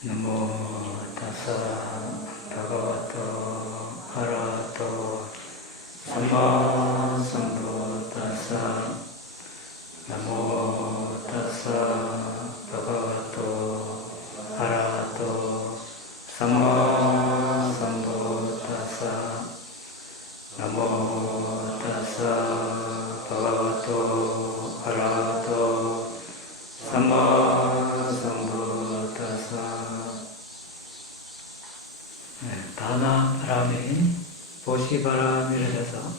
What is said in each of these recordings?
나모 타사 භගවतो arahato samma sambuddhassa. 나모 타사 භගවतो arahato samma sambuddhassa. 나모 타사 භගවतो arahato samma sambuddhassa. 다나바람이 보시바람이라 해서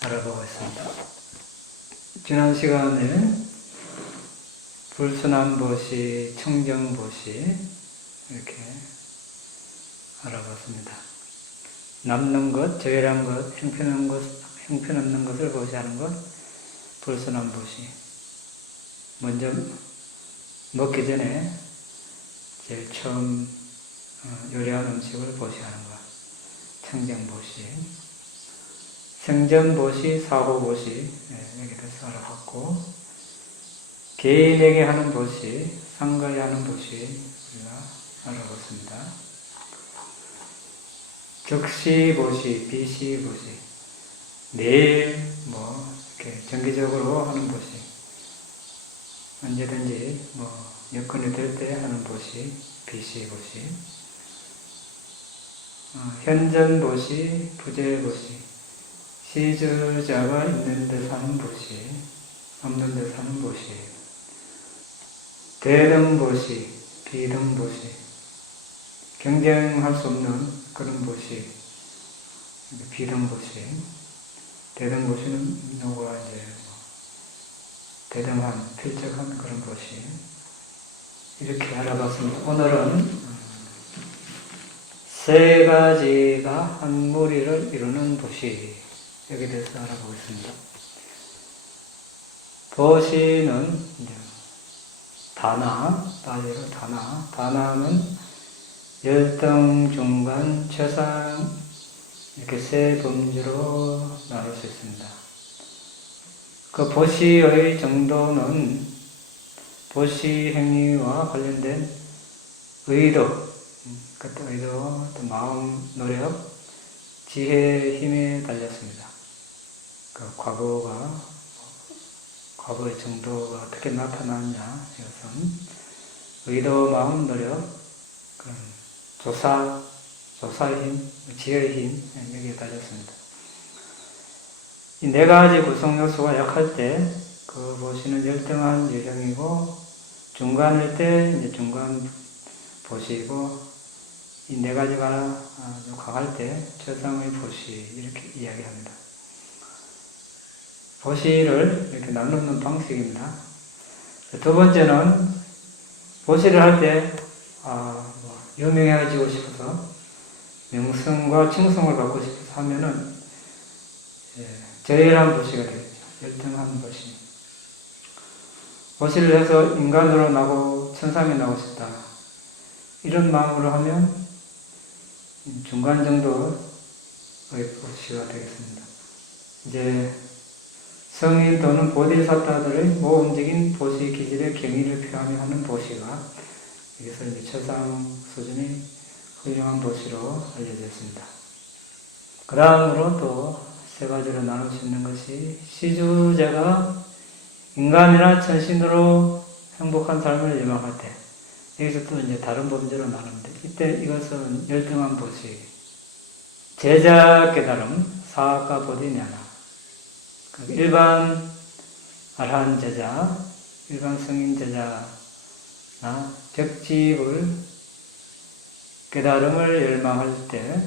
알아보고 있습니다. 지난 시간에 불순환보시, 청정보시 이렇게 알아봤습니다. 남는 것, 저열한 것, 형편없는 것을 보시하는 것, 불순환보시. 먼저 먹기 전에 제일 처음 요리한 음식을 보시하는 것, 청정보시. 생전보시, 사후보시 여기 대해서 알아봤고, 개인에게 하는 보시, 상가에 하는 보시 우리가 알아봤습니다. 적시보시, 비시보시, 내일 이렇게 정기적으로 하는 보시, 언제든지 여건이 될 때 하는 보시, 비시보시. 현전보시, 부재보시, 시주자가 있는 데 사는 보시, 없는 데 사는 보시. 대등보시, 비등보시, 경쟁할 수 없는 그런 보시, 비등보시. 대등보시는 누구와 대등한, 필적한 그런 보시. 이렇게 알아봤습니다. 오늘은 세 가지가 한 무리를 이루는 보시, 여기에 대해서 알아보겠습니다. 보시는 다나, 빠지로 다나. 다나는 열등, 중간, 최상 이렇게 세 범주로 나눌 수 있습니다. 그 보시의 정도는 보시 행위와 관련된 의도, 그때 의도, 또 마음, 노력, 지혜, 힘에 달렸습니다. 그 과거의 정도가 어떻게 나타나느냐, 이것은 의도, 마음, 노력, 그런 조사의 힘, 지혜의 힘, 여기에 달렸습니다. 이 네 가지 구성 요소가 약할 때, 그 보시는 열등한 유형이고, 중간일 때 이제 중간 보시고, 이 네 가지가 아주 강할 때 최상의 보시, 이렇게 이야기합니다. 보시를 이렇게 나누는 방식입니다. 두 번째는 보시를 할 때 유명해지고 싶어서 명성과 칭송을 받고 싶어서 하면은 저열한 보시가 되겠죠. 열등한 보시. 보시를 해서 인간으로 나고 천상에 나고 싶다, 이런 마음으로 하면 중간 정도의 보시가 되겠습니다. 이제 성인 또는 보디사타들의 모험적인 보시 기질의 경의를 표하며 하는 보시가, 여기서 이제 최상 수준의 훌륭한 보시로 알려져 있습니다. 그 다음으로 또 세 가지로 나눌 수 있는 것이, 시주자가 인간이나 천신으로 행복한 삶을 열망할 때, 여기서 또 이제 다른 범주로 나누는데, 이때 이것은 열등한 보시, 제자 깨달음, 사아까 보디냐나, 일반 아라한 제자, 일반 성인 제자나 벽집을 깨달음을 열망할 때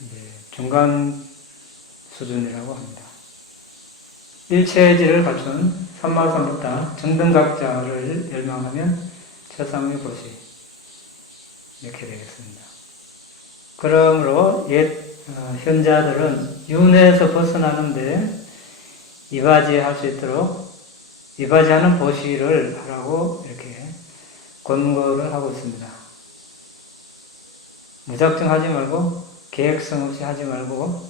이제 중간 수준이라고 합니다. 일체지를 갖춘 삼마삼부타 정등각자를 열망하면 최상의 보시, 이렇게 되겠습니다. 그러므로 현자들은 윤회에서 벗어나는데 이바지할 수 있도록 이바지하는 보시를 하라고 이렇게 권고를 하고 있습니다. 무작정 하지 말고, 계획성 없이 하지 말고,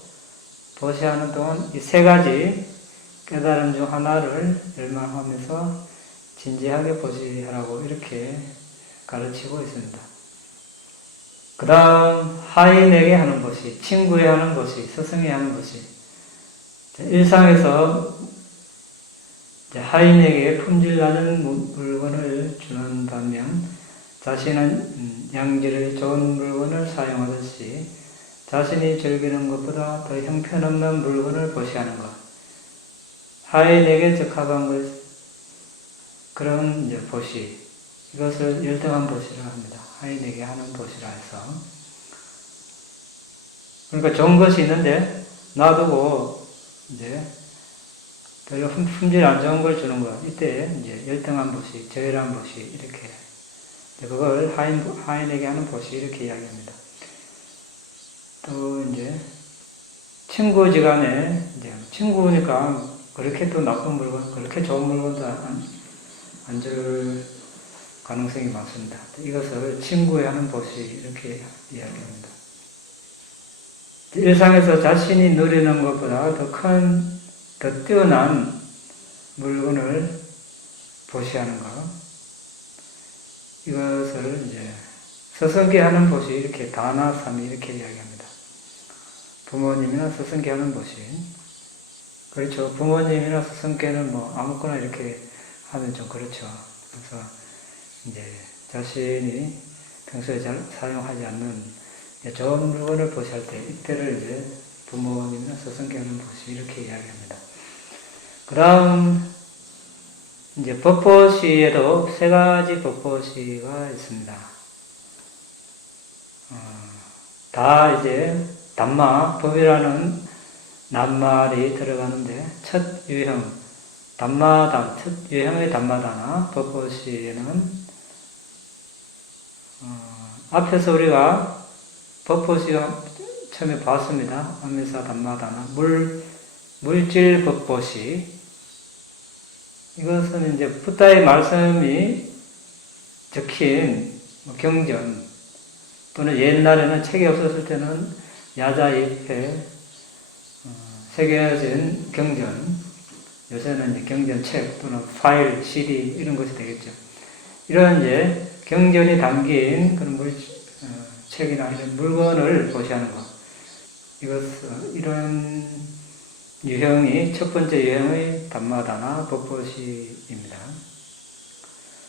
보시하는 동안 이 세 가지 깨달음 중 하나를 열망하면서 진지하게 보시하라고 이렇게 가르치고 있습니다. 그 다음 하인에게 하는 것이, 친구에 하는 것이, 스승에 하는 것이, 일상에서 하인에게 품질나는 물건을 주는 반면 자신은 양질의 좋은 물건을 사용하듯이 자신이 즐기는 것보다 더 형편없는 물건을 보시하는 것, 하인에게 적합한 것, 그런 보시, 이것을 열등한 보시라 합니다. 하인에게 하는 보시라 해서. 그러니까 좋은 것이 있는데 놔두고 별로 품질 안 좋은 걸 주는 거, 이때 열등한 보시, 저열한 보시, 이렇게 그걸 하인에게 하는 보시, 이렇게 이야기합니다. 또 친구지간에 친구니까 그렇게 또 나쁜 물건, 그렇게 좋은 물건도 안 줄 가능성이 많습니다. 이것을 친구에 하는 보시, 이렇게 이야기합니다. 일상에서 자신이 누리는 것보다 더 뛰어난 물건을 보시하는 것, 이것을 스승께 하는 보시, 이렇게 다나 삼이, 이렇게 이야기합니다. 부모님이나 스승께 하는 보시. 그렇죠. 부모님이나 스승께는 아무거나 이렇게 하면 좀 그렇죠. 그래서 자신이 평소에 잘 사용하지 않는 좋은 물건을 보시할 때, 이때를 부모님이나 스승께 하는 보시, 이렇게 이야기합니다. 그 다음 법보시에도 세 가지 법보시가 있습니다. 다 담마, 법이라는 낱말이 들어가는데, 첫 유형, 첫 유형의 담마다나 법보시에는 앞에서 우리가 법보시가 처음에 봤습니다. 암미사 담마다나 물질 법보시, 이것은 붓다의 말씀이 적힌 경전, 또는 옛날에는 책이 없었을 때는 야자 잎에 새겨진 경전, 요새는 경전책 또는 파일, CD 이런 것이 되겠죠. 이런 경전이 담긴 그런 책이나 이런 물건을 보시하는 것, 이런 유형이 첫 번째 유형의 담마다나 법보시입니다.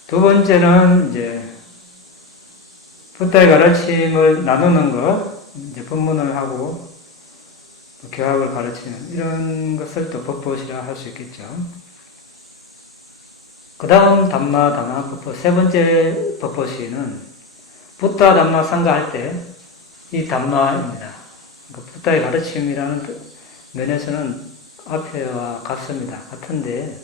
두 번째는 붓다의 가르침을 나누는 것, 법문을 하고 교학을 가르치는 이런 것을 또 법보시라 할 수 있겠죠. 그 다음 담마다나 법보, 세 번째 법보시는 붓다 담마 상가할 때 이 담마입니다. 그러니까 붓다의 가르침이라는 면에서는 앞에와 같은데,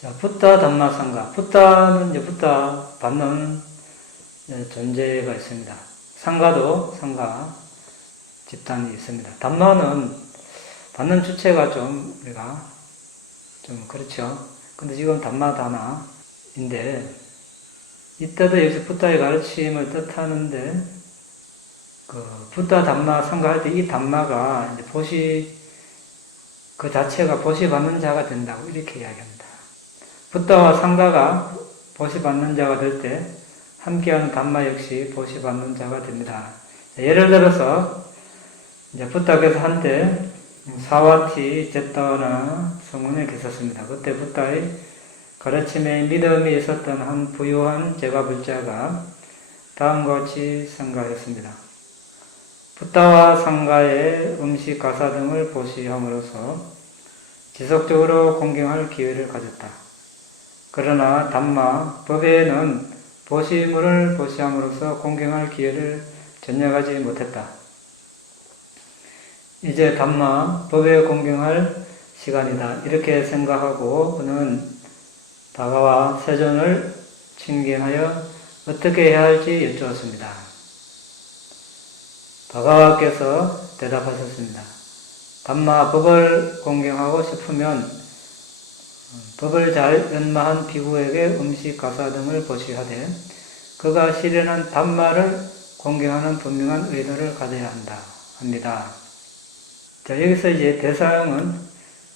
자, 붓다 담마 상가, 붓다는 붓다 받는 존재가 있습니다. 상가도 상가 집단이 있습니다. 담마는 받는 주체가 우리가 그렇죠. 근데 지금 담마다나인데, 이때도 여기서 붓다의 가르침을 뜻하는데, 붓다 담마 상가할 때 이 담마가 그 자체가 보시받는 자가 된다고 이렇게 이야기합니다. 붓다와 상가가 보시받는 자가 될 때 함께하는 담마 역시 보시받는 자가 됩니다. 예를 들어서 붓다께서 한때 사와티 제타나 성문에 계셨습니다. 그때 붓다의 가르침에 믿음이 있었던 한 부유한 제가불자가 다음과 같이 상가했습니다. 붓다와 상가의 음식 가사 등을 보시함으로써 지속적으로 공경할 기회를 가졌다. 그러나 담마, 법에는 보시물을 보시함으로써 공경할 기회를 전략하지 못했다. 이제 담마, 법에 공경할 시간이다. 이렇게 생각하고 그는 다가와 세존을 칭견하여 어떻게 해야 할지 여쭈었습니다. 바가와께서 대답하셨습니다. 담마, 법을 공경하고 싶으면 법을 잘 연마한 비구에게 음식, 가사 등을 보시하되 그가 실현한 담마를 공경하는 분명한 의도를 가져야 합니다. 자, 여기서 대상은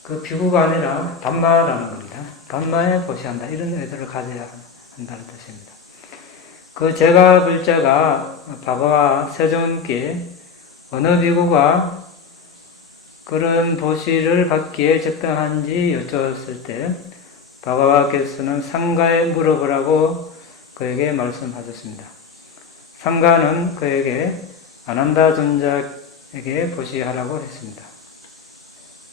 그 비구가 아니라 담마라는 겁니다. 담마에 보시한다. 이런 의도를 가져야 한다는 뜻입니다. 그 제가 불자가 바바와 세존께 어느 비구가 그런 보시를 받기에 적당한지 여쭈었을 때 바바와께서는 상가에 물어보라고 그에게 말씀하셨습니다. 상가는 그에게 아난다 존자에게 보시하라고 했습니다.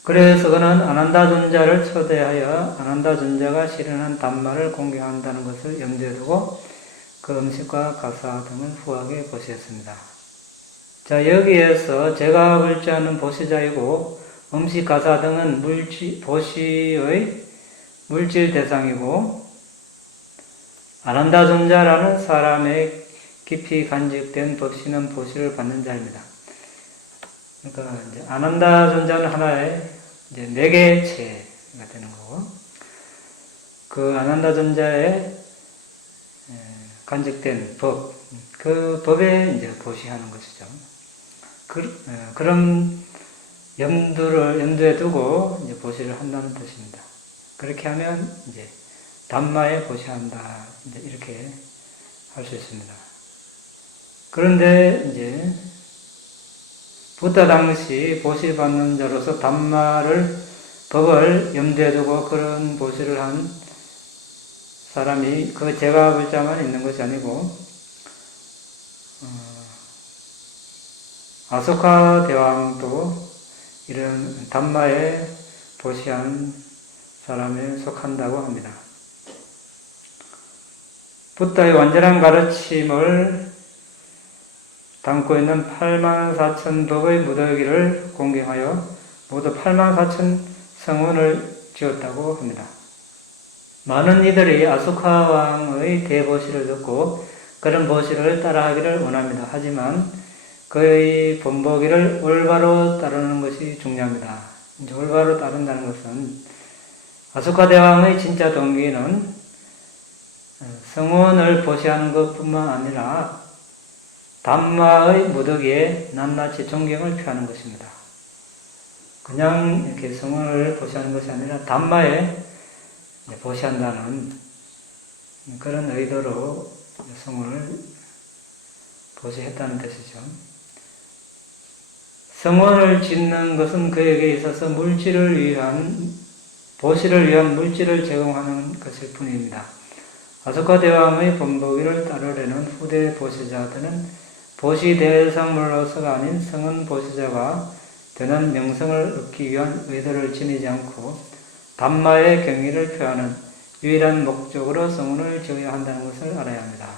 그래서 그는 아난다 존자를 초대하여 아난다 존자가 실현한 담마를 공경한다는 것을 염두에 두고 그 음식과 가사 등을 후하게 보시했습니다. 자, 여기에서 제가 불자는 보시자이고 음식 가사 등은 보시의 물질 대상이고 아난다 존자라는 사람의 깊이 간직된 법시는 보시를 받는 자입니다. 그러니까 이제 아난다 존자는 하나의 이제 네 개의 체가 되는 거고, 그 아난다 존자의 간직된 법, 그 법에 이제 보시하는 것이죠. 그런 염두에 두고 이제 보시를 한다는 뜻입니다. 그렇게 하면 이제 담마에 보시한다, 이제 이렇게 할 수 있습니다. 그런데 이제 부다 당시 보시 받는 자로서 법을 염두에 두고 그런 보시를 한 사람이 그 제가 불자만 있는 것이 아니고 아소카 대왕도 이런 담마에 보시한 사람에 속한다고 합니다. 부다의 완전한 가르침을 담고 있는 84,000법의 무더기를 공경하여 모두 84,000 성운을 지었다고 합니다. 많은 이들이 아소카 왕의 대보시를 듣고 그런 보시를 따라하기를 원합니다. 하지만 그의 본보기를 올바로 따르는 것이 중요합니다. 이제 올바로 따른다는 것은 아소카 대왕의 진짜 동기는 성운을 보시하는 것뿐만 아니라 담마의 무더기에 낱낱이 존경을 표하는 것입니다. 그냥 이렇게 성운을 보시하는 것이 아니라 담마에 보시한다는 그런 의도로 성운을 보시했다는 뜻이죠. 성운을 짓는 것은 그에게 있어서 보시를 위한 물질을 제공하는 것일 뿐입니다. 아소카 대왕의 본보기를 따르려는 후대 보시자들은 보시 대상물로서가 아닌 성은 보시자가 되는 명성을 얻기 위한 의도를 지니지 않고 담마의 경의를 표하는 유일한 목적으로 성운을 지어야 한다는 것을 알아야 합니다.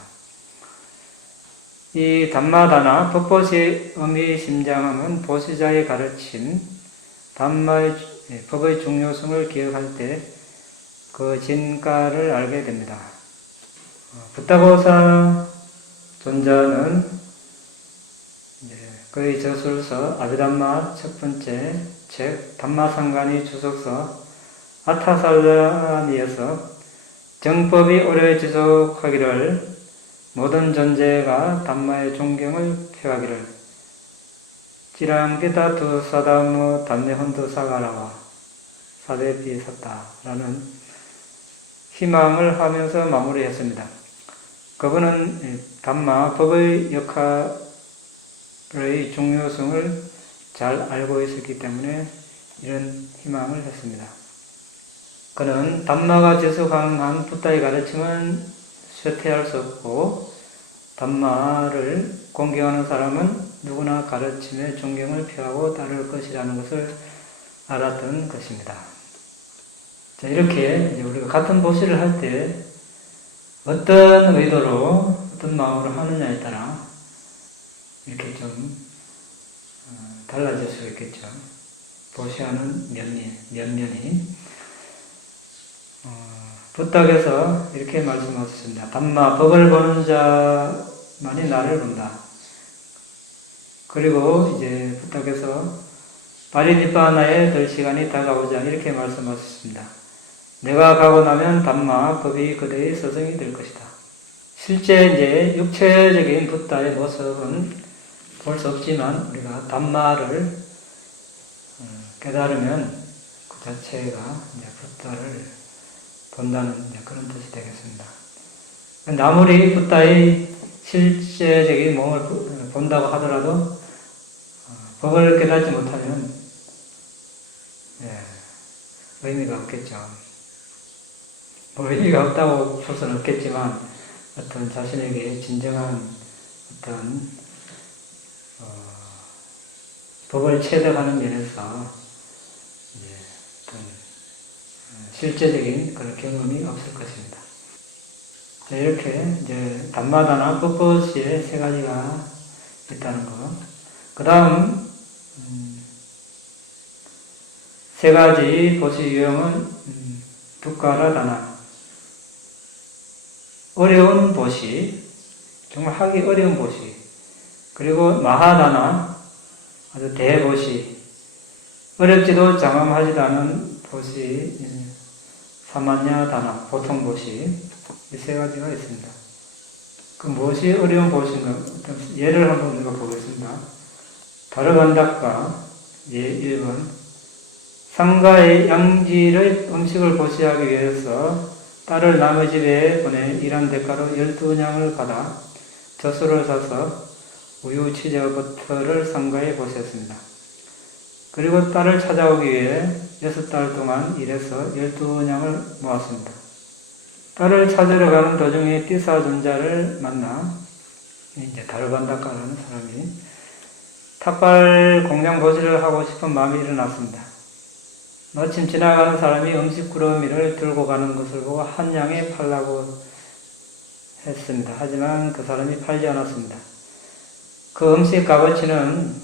이 담마다나 법보시 의미심장함은 보시자의 가르침, 담마의 법의 중요성을 기억할 때 그 진가를 알게 됩니다. 부타보사 존자는 그의 저술서 아비담마 첫 번째 책 담마상간이 주석서 아타살라니에서 정법이 오래 지속하기를 모든 존재가 담마의 존경을 표하기를 지랑기다 두 사다무 담내혼도 사가라와 사대비샀다라는 희망을 하면서 마무리했습니다. 그분은 담마 법의 역할의 중요성을 잘 알고 있었기 때문에 이런 희망을 했습니다. 그는 담마가 지속한 부타의 가르침은 쇠퇴할 수 없고 담마를 공경하는 사람은 누구나 가르침에 존경을 표하고 따를 것이라는 것을 알았던 것입니다. 자, 이렇게 이제 우리가 같은 보시를 할 때 어떤 의도로 어떤 마음으로 하느냐에 따라 이렇게 좀 달라질 수 있겠죠. 보시하는 면면이 부탁에서 이렇게 말씀하셨습니다. 담마, 법을 보는 자만이 나를 본다. 그리고 이제 부탁에서 파리니바나에 들 시간이 다가오자 이렇게 말씀하셨습니다. 내가 가고 나면 담마, 법이 그대의 서성이 될 것이다. 실제 이제 육체적인 부타의 모습은 볼 수 없지만 우리가 담마를 깨달으면 그 자체가 이제 부타를 본다는 그런 뜻이 되겠습니다. 아무리 부타의 실제적인 몸을 본다고 하더라도 법을 깨닫지 못하면 의미가 없겠죠. 뭐 의미가 없다고 볼 수는 없겠지만 어떤 자신에게 진정한 어떤 법을 체득하는 면에서 어떤 실제적인 그런 경험이 없을 것입니다. 자, 이렇게 이제 담마다나 뻣뻣이의 세 가지가 있다는 거. 그 다음 세 가지 보시 유형은 두카라다나, 어려운 보시, 정말 하기 어려운 보시, 그리고 마하다나, 아주 대보시, 어렵지도 장엄하지도 않은 보시, 사마냐다나, 보통 보시, 이 세 가지가 있습니다. 그 무엇이 어려운 보시인가? 예를 한번 읽어보겠습니다. 다르반다카, 예 1번. 상가의 양질의 음식을 보시하기 위해서 딸을 남의 집에 보내 일한 대가로 12냥을 받아 젖소를 사서 우유, 치즈, 버터를 상가에 보셨습니다. 그리고 딸을 찾아오기 위해 6달 동안 일해서 12냥을 모았습니다. 딸을 찾으러 가는 도중에 띠사존자를 만나 이제 다르반다카라는 사람이 탑발 공장 보시를 하고 싶은 마음이 일어났습니다. 마침 지나가는 사람이 음식 꾸러미를 들고 가는 것을 보고 한 양에 팔라고 했습니다. 하지만 그 사람이 팔지 않았습니다. 그 음식 값어치는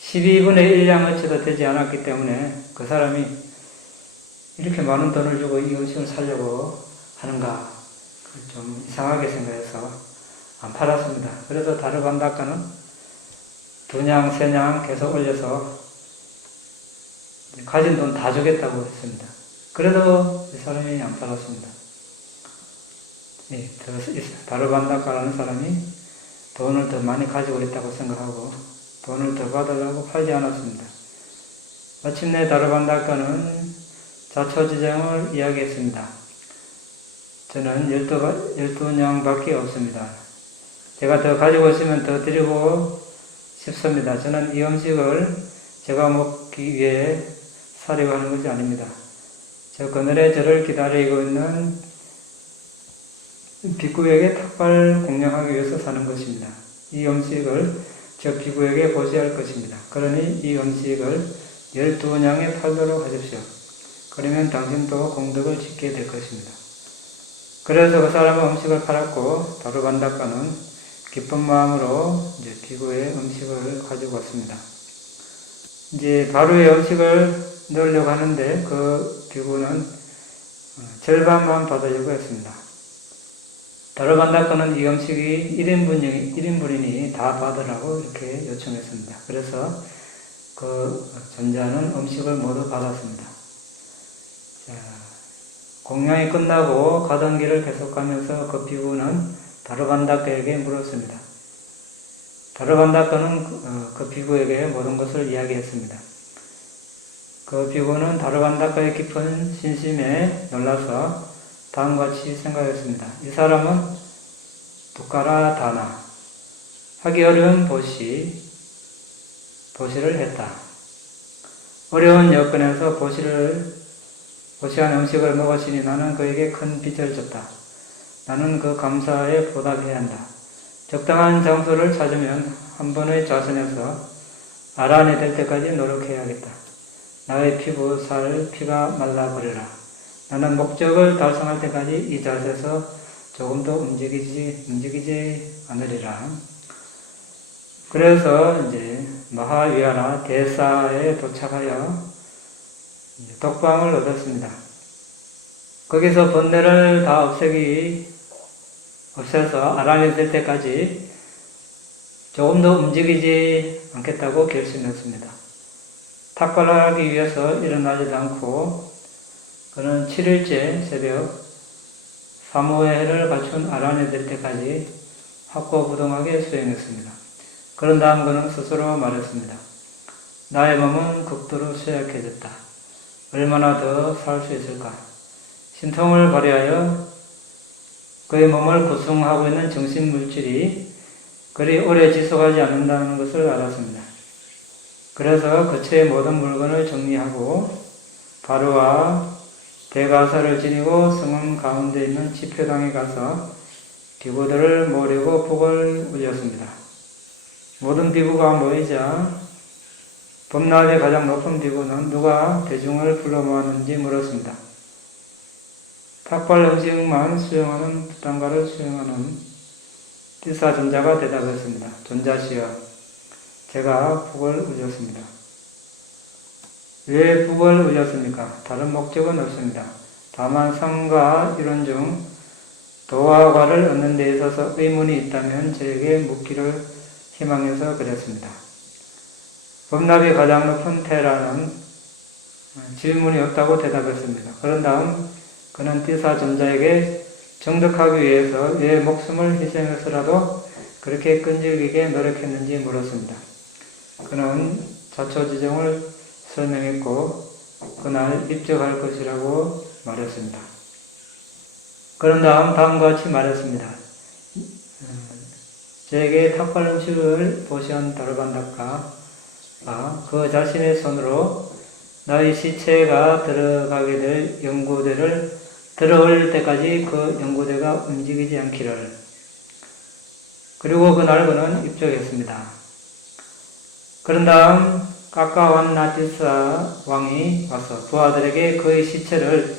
12분의 1냥어치도 되지 않았기 때문에 그 사람이 이렇게 많은 돈을 주고 이 음식을 사려고 하는가 좀 이상하게 생각해서 안 팔았습니다. 그래서 다르반다카는 2냥, 3냥 계속 올려서 가진 돈 다 주겠다고 했습니다. 그래도 이 사람이 안 팔았습니다. 다르반다카라는 사람이 돈을 더 많이 가지고 있다고 생각하고 돈을 더 받으려고 팔지 않았습니다. 마침내 다르반다카는 자초지정을 이야기했습니다. 저는 12냥밖에 없습니다. 제가 더 가지고 있으면 더 드리고 싶습니다. 저는 이 음식을 제가 먹기 위해 사려고 하는 것이 아닙니다. 저 그늘에 저를 기다리고 있는 비구에게 탁발 공양하기 위해서 사는 것입니다. 이 음식을 저 비구에게 보시할 것입니다. 그러니 이 음식을 12냥에 팔도록 하십시오. 그러면 당신도 공덕을 짓게 될 것입니다. 그래서 그 사람은 음식을 팔았고 다르반다카는 기쁜 마음으로 이제 비구의 음식을 가지고 왔습니다. 이제 바루에 음식을 넣으려고 하는데 그 비구는 절반만 받으려고 했습니다. 다르반다카는 이 음식이 1인분이니 다 받으라고 이렇게 요청했습니다. 그래서 그 전자는 음식을 모두 받았습니다. 자, 공양이 끝나고 가던 길을 계속 가면서 그 비구는 다르반다카에게 물었습니다. 다르반다카는 그 비구에게 모든 것을 이야기했습니다. 그 비구는 다르반다카의 깊은 신심에 놀라서 다음과 같이 생각했습니다. 이 사람은 두카라다나, 하기 어려운 보시를 했다. 어려운 여건에서 보시한 음식을 먹었으니 나는 그에게 큰 빚을 졌다. 나는 그 감사에 보답해야 한다. 적당한 장소를 찾으면 한 번의 좌선에서 아란이 될 때까지 노력해야겠다. 나의 피부, 살, 피가 말라버려라. 나는 목적을 달성할 때까지 이 자세에서 조금도 움직이지 않으리라. 그래서 이제 마하위하라 대사에 도착하여 독방을 얻었습니다. 거기서 번뇌를 다 없애서 아란이 될 때까지 조금도 움직이지 않겠다고 결심했습니다. 탁발하기 위해서 일어나지도 않고 그는 7일째 새벽 사무회를 갖춘 아란이 될 때까지 확고부동하게 수행했습니다. 그런 다음 그는 스스로 말했습니다. 나의 몸은 극도로 쇠약해졌다. 얼마나 더 살 수 있을까? 신통을 발휘하여 그의 몸을 구성하고 있는 정신물질이 그리 오래 지속하지 않는다는 것을 알았습니다. 그래서 거처의 모든 물건을 정리하고 바로와 대가사를 지니고 성읍 가운데 있는 지표당에 가서 비구들을 모으려고 북을 울렸습니다. 모든 비구가 모이자 범나라의 가장 높은 비구는 누가 대중을 불러 모았는지 물었습니다. 탁발 음식만 수용하는 부당가를 수용하는 띠사존자가 대답했습니다. 존자시여, 제가 북을 울렸습니다. 왜 북을 울렸습니까? 다른 목적은 없습니다. 다만 성과 이론 중 도와 과를 얻는 데 있어서 의문이 있다면 저에게 묻기를 희망해서 그랬습니다. 법납이 가장 높은 태라는 질문이 없다고 대답했습니다. 그런 다음 그는 띠사존자에게 정득하기 위해서 왜 목숨을 희생해서라도 그렇게 끈질기게 노력했는지 물었습니다. 그는 자초지종을 설명했고 그날 입적할 것이라고 말했습니다. 그런 다음 다음과 같이 말했습니다. 저에게 탁발 음식을 보시한 다르반다가 그 자신의 손으로 나의 시체가 들어가게 될 연구대를 들어올 때까지 그 연구대가 움직이지 않기를. 그리고 그날 그는 입적했습니다. 그런 다음 까까완나티사 왕이 와서 부하들에게 그의 시체를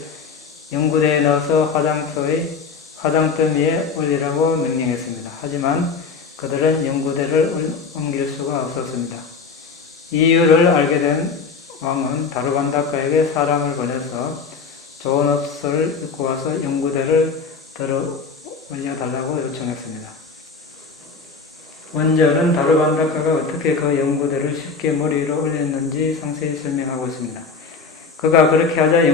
연구대에 넣어서 화장터 위에 올리라고 명령했습니다. 하지만 그들은 연구대를 옮길 수가 없었습니다. 이유를 알게 된 왕은 다르반다카에게 사람을 보내서 좋은 옷을 입고 와서 연구대를 들어 올려달라고 요청했습니다. 원절은 다르반다카가 어떻게 그 연구대를 쉽게 머리 위로 올렸는지 상세히 설명하고 있습니다. 그가 그렇게 하자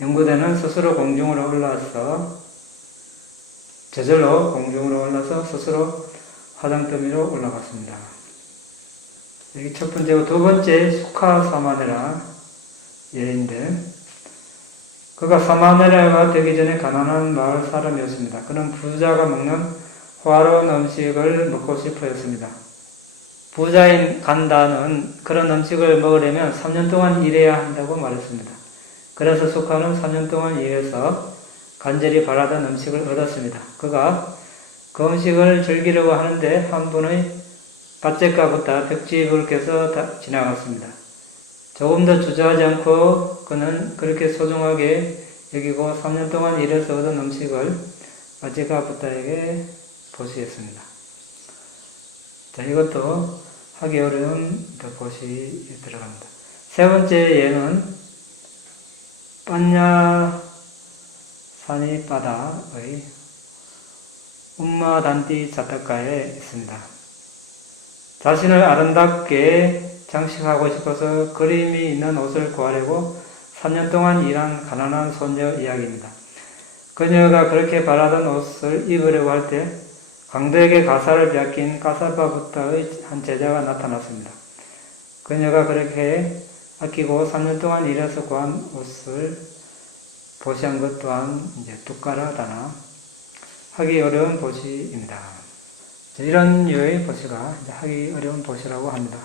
연구대는 스스로 공중으로 올라서 저절로 공중으로 올라서 스스로 화장더미로 올라갔습니다. 여기 첫 번째고 두 번째 수카사마네라 예인데 그가 사마네라가 되기 전에 가난한 마을 사람이었습니다. 그는 부자가 먹는 화로운 음식을 먹고 싶어 했습니다. 부자인 간다는 그런 음식을 먹으려면 3년 동안 일해야 한다고 말했습니다. 그래서 수카는 3년 동안 일해서 간절히 바라던 음식을 얻었습니다. 그가 그 음식을 즐기려고 하는데 한 분의 밭재가부터 벽지불께서 지나갔습니다. 조금 더 주저하지 않고 그는 그렇게 소중하게 여기고 3년 동안 일해서 얻은 음식을 밭재가부터에게 보시했습니다. 자, 이것도 하기 어려운 보시에 들어갑니다. 세 번째 예는 빠냐사니바다의 움마단티 자타카에 있습니다. 자신을 아름답게 장식하고 싶어서 그림이 있는 옷을 구하려고 3년 동안 일한 가난한 소녀 이야기입니다. 그녀가 그렇게 바라던 옷을 입으려고 할 때 강도에게 가사를 빼앗긴 까사바부타의 한 제자가 나타났습니다. 그녀가 그렇게 아끼고 3년 동안 일해서 구한 옷을 보시한 것 또한 두까라다나 하기 어려운 보시입니다. 이런 류의 보시가 하기 어려운 보시라고 합니다.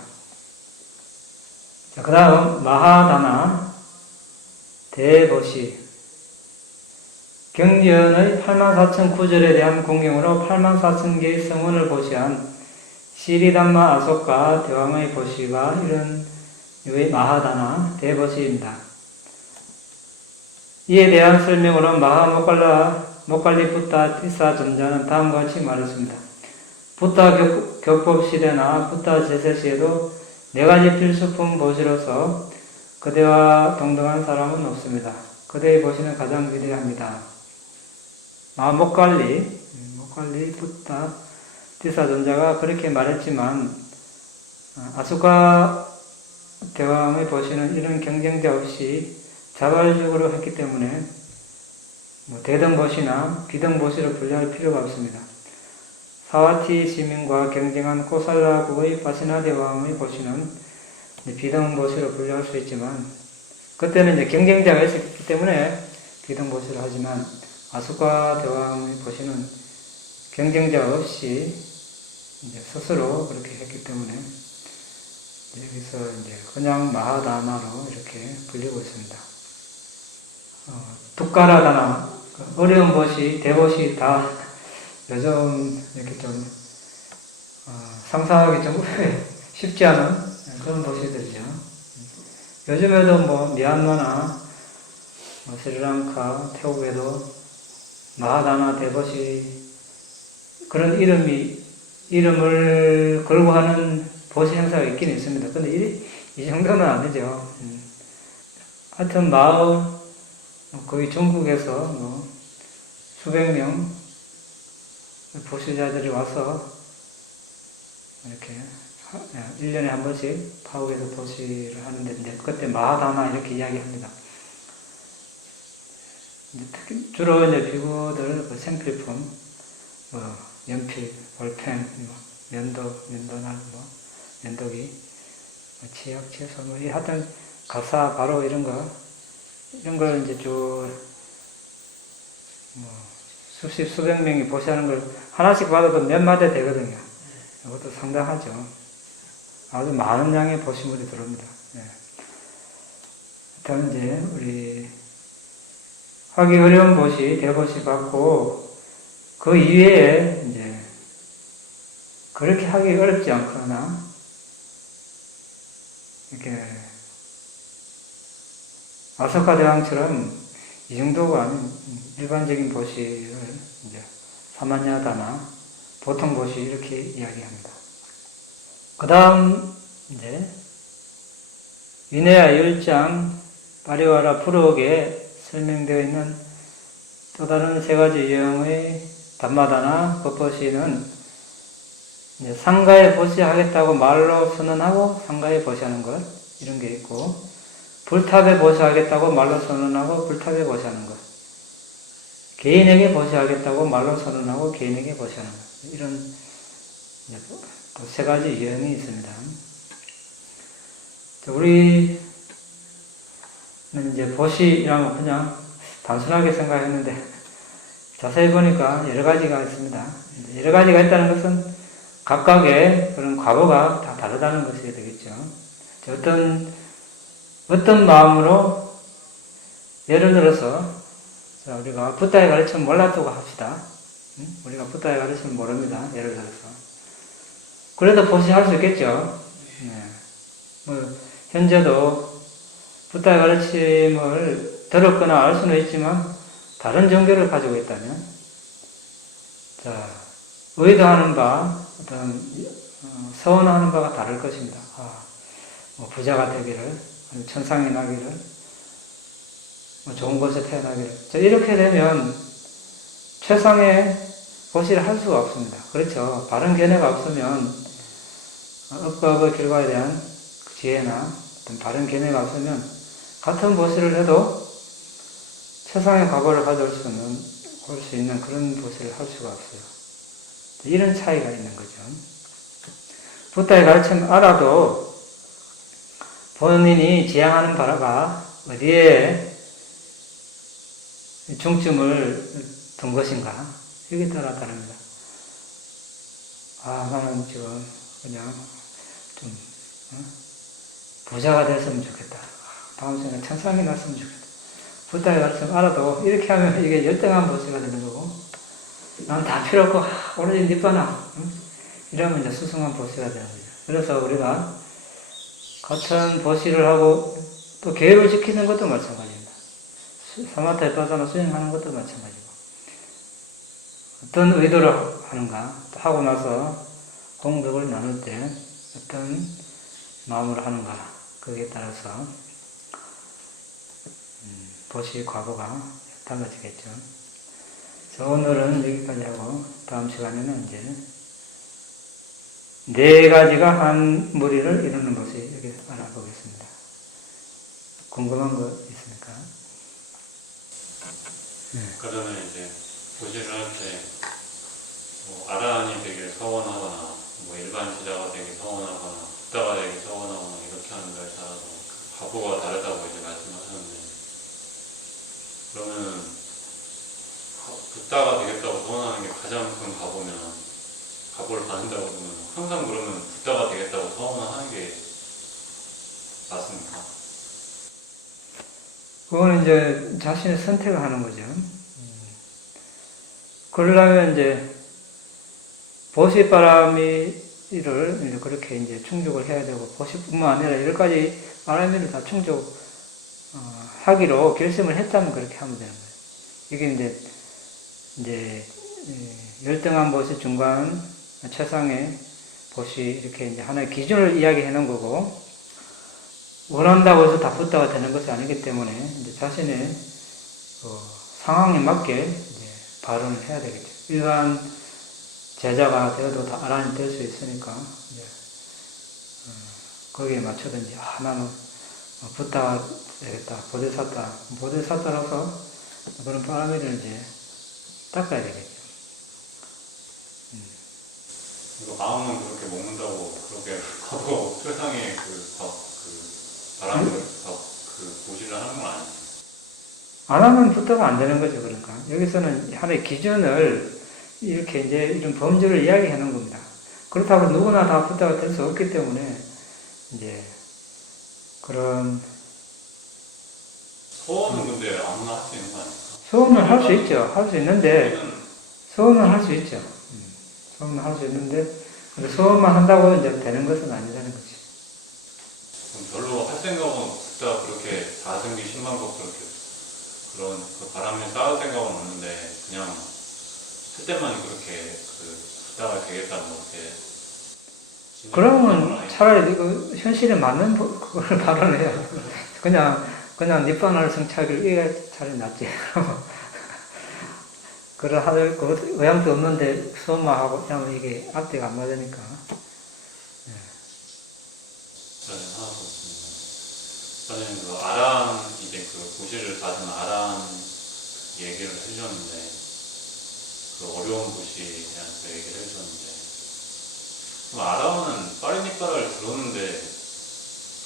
자, 그 다음 마하다나 대보시 경전의 84,000구절에 대한 공경으로 84,000개의 성원을 보시한 시리담마 아소카 대왕의 보시가 이런 류의 마하다나 대보시입니다. 이에 대한 설명으로 모칼리 부타 티사 존자는 다음과 같이 말했습니다. 부타 격법 시대나 부타 제세 시에도 4가지 필수품 보시로서 그대와 동등한 사람은 없습니다. 그대의 보시는 가장 위대합니다. 모칼리 부타 티사 존자가 그렇게 말했지만 아수카 대왕의 보시는 이런 경쟁자 없이 자발적으로 했기 때문에 대등보시나 비등보시로 분류할 필요가 없습니다. 사와티 시민과 경쟁한 코살라국의 바시나 대왕의 보시는 비등보시로 분류할 수 있지만 그때는 경쟁자가 있었기 때문에 기동보시를 하지만 아수카 대왕의 보시는 경쟁자 없이 이제 스스로 그렇게 했기 때문에 여기서 이제 그냥 마하다나로 이렇게 불리고 있습니다. 두까라다나, 어려운 보시, 대보시 다 요즘 이렇게 좀 상상하기 좀 쉽지 않은 그런 보시들이죠. 요즘에도 뭐 미얀마나 스리랑카, 태국에도 마하다나 대보시 그런 이름을 걸고 하는 보시 행사가 있긴 있습니다. 근데 이 정도는 아니죠. 하여튼 마을, 거의 중국에서 뭐 수백 명 보시자들이 와서 이렇게 1년에 한 번씩 파국에서 보시를 하는데, 이제 그때 마하다나 이렇게 이야기합니다. 특히 주로 이제 비구들 생필품, 연필, 볼펜, 면도날, 면도기, 치약, 칫솔, 하여튼 가사, 바로 이런 걸 이제 쭉 수백 명이 보시하는 걸 하나씩 받아도 몇 마디 되거든요. 이것도 상당하죠. 아주 많은 양의 보시물이 들어옵니다. 일단 이제 우리 하기 어려운 보시, 대보시 받고 그 이외에 이제 그렇게 하기 어렵지 않거나 이렇게 아소카 대왕처럼 이 정도가 아닌 일반적인 보시를 이제 사마냐다나 보통 보시 이렇게 이야기합니다. 그 다음 이제 위네아 10장 파리와라 프록에 설명되어 있는 또 다른 세 가지 유형의 담마다나 법보시는 상가에 보시하겠다고 말로 선언하고 상가에 보시하는 것 이런 게 있고, 불탑에 보시하겠다고 말로 선언하고 불탑에 보시하는 것, 개인에게 보시하겠다고 말로 선언하고 개인에게 보시하는 것, 이런 또 세 가지 유형이 있습니다. 우리는 이제 보시라면 그냥 단순하게 생각했는데 자세히 보니까 여러 가지가 있습니다. 여러 가지가 있다는 것은 각각의 그런 과거가 다 다르다는 것이 되겠죠. 어떤 마음으로, 예를 들어서 우리가 붓다의 가르침을 몰랐다고 합시다. 우리가 붓다의 가르침을 모릅니다. 예를 들어서. 그래도 보시할 수 있겠죠. 현재도 붓다의 가르침을 들었거나 알 수는 있지만 다른 종교를 가지고 있다면, 의도하는 바, 어떤 서원하는 바가 다를 것입니다. 부자가 되기를, 천상이 나기를, 좋은 곳에 태어나기를. 이렇게 되면 최상의 보시를 할 수가 없습니다. 그렇죠. 바른 견해가 없으면, 업과 결과에 대한 지혜나 어떤 바른 견해가 없으면 같은 보시를 해도 최상의 과거를 가져올 수 있는 그런 보시를 할 수가 없어요. 이런 차이가 있는 거죠. 붓다의 가르침을 알아도 본인이 지향하는 바가 어디에 중점을 둔 것인가, 여기에 따라 다릅니다. 나는 지금 그냥 좀 부자가 됐으면 좋겠다. 다음 생에 천상이 났으면 좋겠다. 붓다의 가르침 알아도 이렇게 하면 이게 열등한 보시가 되는 거고, 난 다 필요 없고 오로지 니빠나, 이러면 이제 수승한 보시가 되는 거죠. 그래서 우리가 같은 보시를 하고 또 계율을 지키는 것도 마찬가지입니다. 사마타 에빠사나 수행하는 것도 마찬가지고, 어떤 의도를 하는가, 또 하고 나서 공덕을 나눌 때 어떤 마음으로 하는가, 거기에 따라서 보시 과거가 달라지겠죠. 그래서 오늘은 여기까지 하고 다음 시간에는 이제 네 가지가 한 무리를 이루는 것을 여기 알아보겠습니다. 궁금한 거 있습니까? 아까 전에 이제 보시를 할 때 아라한이 되길 서원하거나 일반 제자가 되길 서원하거나 붓다가 되길 서원하거나 이렇게 하는 거에 따라서 그 과거가 다르다고 이제 말씀하셨는데, 그러면 붓다가 되겠다고 소원하는 게 가장 큰 가보를 받는다고 그러면 항상 그러면 붓다가 되겠다고 소원을 하는 게 맞습니까? 그거는 이제 자신의 선택을 하는 거죠. 그러려면 이제 보시바라미를 이제 그렇게 이제 충족을 해야 되고, 보시뿐만 아니라 여러 가지 바라미를 다 충족하기로 결심을 했다면 그렇게 하면 되는 거예요. 이게 이제 열등한 보시, 중간, 최상의 보시, 이렇게 이제 하나의 기준을 이야기해 놓은 거고, 원한다고 해서 다 붙다가 되는 것이 아니기 때문에 이제 자신의 상황에 맞게 이제 발언을 해야 되겠죠. 일반 제자가 되어도 다 아란이 될 수 있으니까 이제 거기에 맞춰든지 나는 붓다가 되겠다, 보살사타로서 그런 바라미를 이제 닦아야 되겠죠. 마음은 그렇게 먹는다고 그렇게 하고 세상에 바람을 고지를 하는 건 아니에요. 안 하면 붓다가 안 되는 거죠. 그러니까 여기서는 하나의 기준을 이렇게 이제 이런 범주를 이야기해 놓은 겁니다. 그렇다고 누구나 다 붓다가 될 수 없기 때문에 이제 그런 소원은 근데 아무나 할 수 있는 거 아닙니까? 소원을 할 수 있죠. 할 수 있는데 소원은 할 수 있죠. 소원은 할 수 있는데 근데 소원만 한다고 이제 되는 것은 아니라는 거지. 그럼 별로 할 생각은 붓다 그렇게 4승기 10만 것 그런 그 바람에 쌓을 생각은 없는데 그냥 할 때만 그렇게 붓다가 되겠다는 이렇게 그러면 차라리 이거 현실에 맞는 그걸 발언을 해야 그냥 니빠나를 성취하기를 이게 차라리 낫지. 그걸 할 의향도 없는데 수업만 하고 그냥 이게 앞뒤가 안 맞으니까. 저는 하나 더 있습니다. 저는 아란 이제 고시를 받은 아란 얘기를 해주셨는데 어려운 고시에 대해서 얘기를 해주셨는데 그럼 아란은 파리니까를 들었는데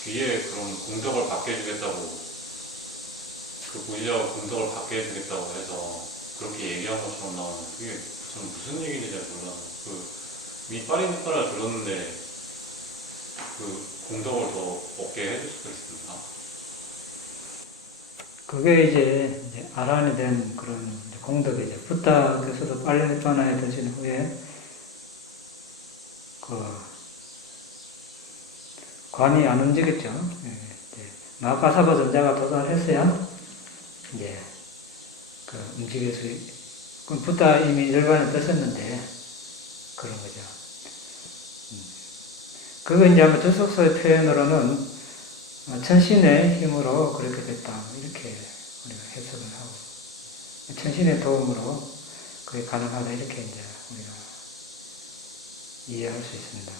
뒤에 그런 공덕을 받게 해주겠다고 그 고시자가 공덕을 받게 해주겠다고 해서 그렇게 얘기한 것처럼 나오는 그게 저는 무슨 얘기인지 잘 몰라서 이 파리니까를 들었는데 공덕을 더 얻게 해줄 수도 있습니다. 그게 이제 아란이 된 그런 공덕이 이제 붓다께서도 빨리니빠나에 드신 후에 관이 안 움직였죠. 마하카사바 전자가 도달했어야 이제 움직일 수 그건 붓다 이미 열반에 떴었는데 그런 거죠. 그거 이제 아마 저속서의 표현으로는 천신의 힘으로 그렇게 됐다 이렇게 우리가 해석을 하고 천신의 도움으로 그게 가능하다 이렇게 이제 우리가 이해할 수 있습니다.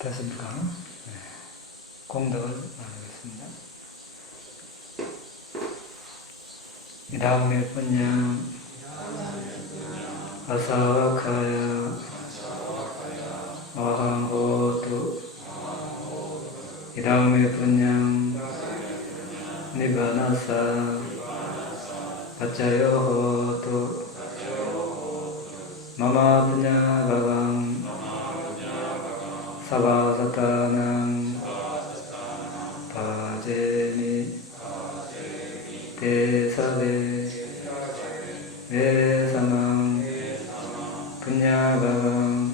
됐습니까? 네. 공덕을 나누겠습니다. 이 다음에 분양 아사와카야 와항호두 이 다음에 분양 니바나사 가짜요호두 마마 분야가강 사바사타낭 바제미 대사베 외사망 분야가강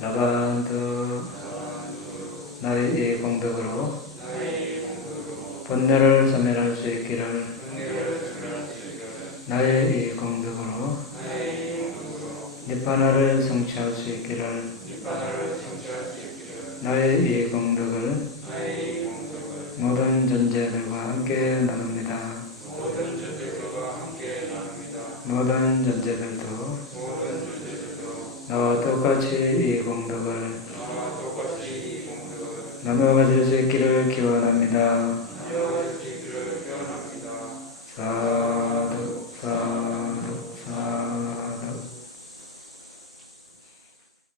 나반도 나의 이 공덕으로 번뇌를 소멸할 수 있기를 나의 이 공덕으로 니파나를 성취할 수 있기를 나의 이 공덕을 모든 존재들과 함께 나눕니다. 모든 존재들도 나와 똑같이 이 공덕을 나누어 가질 수 있기를 기원합니다. 사